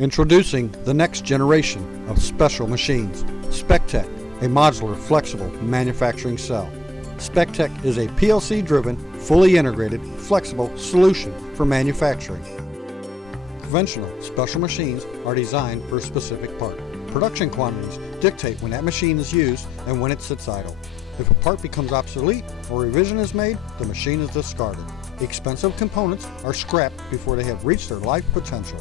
Introducing the next generation of special machines, SpecTech, a modular, flexible manufacturing cell. SpecTech is a PLC-driven, fully integrated, flexible solution for manufacturing. Conventional special machines are designed for a specific part. Production quantities dictate when that machine is used and when it sits idle. If a part becomes obsolete or revision is made, the machine is discarded. Expensive components are scrapped before they have reached their life potential.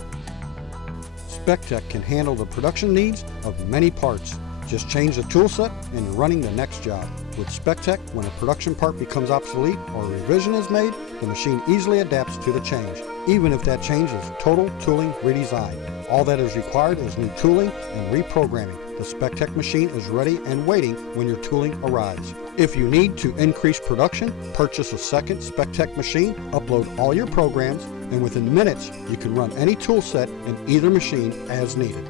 SpecTech can handle the production needs of many parts. Just change the tool set and you're running the next job. With SpecTech, when a production part becomes obsolete or a revision is made, the machine easily adapts to the change, even if that change is a total tooling redesign. All that is required is new tooling and reprogramming. The SpecTech machine is ready and waiting when your tooling arrives. If you need to increase production, purchase a second SpecTech machine, upload all your programs, and within minutes you can run any tool set in either machine as needed.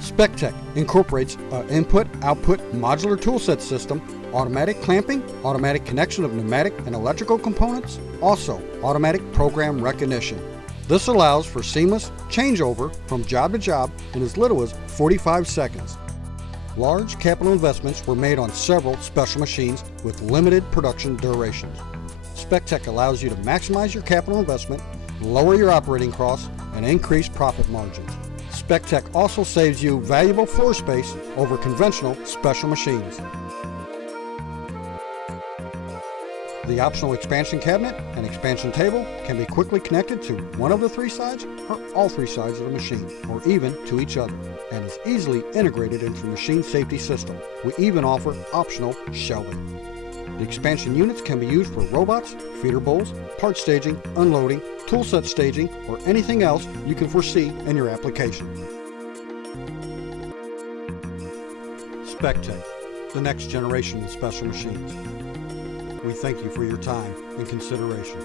SpecTech incorporates an input-output modular toolset system, automatic clamping, automatic connection of pneumatic and electrical components, also automatic program recognition. This allows for seamless changeover from job to job in as little as 45 seconds. Large capital investments were made on several special machines with limited production durations. SpecTech allows you to maximize your capital investment, lower your operating costs, and increase profit margins. SpecTech also saves you valuable floor space over conventional special machines. The optional expansion cabinet and expansion table can be quickly connected to one of the three sides or all three sides of the machine, or even to each other, and is easily integrated into the machine safety system. We even offer optional shelving. The expansion units can be used for robots, feeder bowls, part staging, unloading, toolset staging, or anything else you can foresee in your application. SpecTech, the next generation of special machines. We thank you for your time and consideration.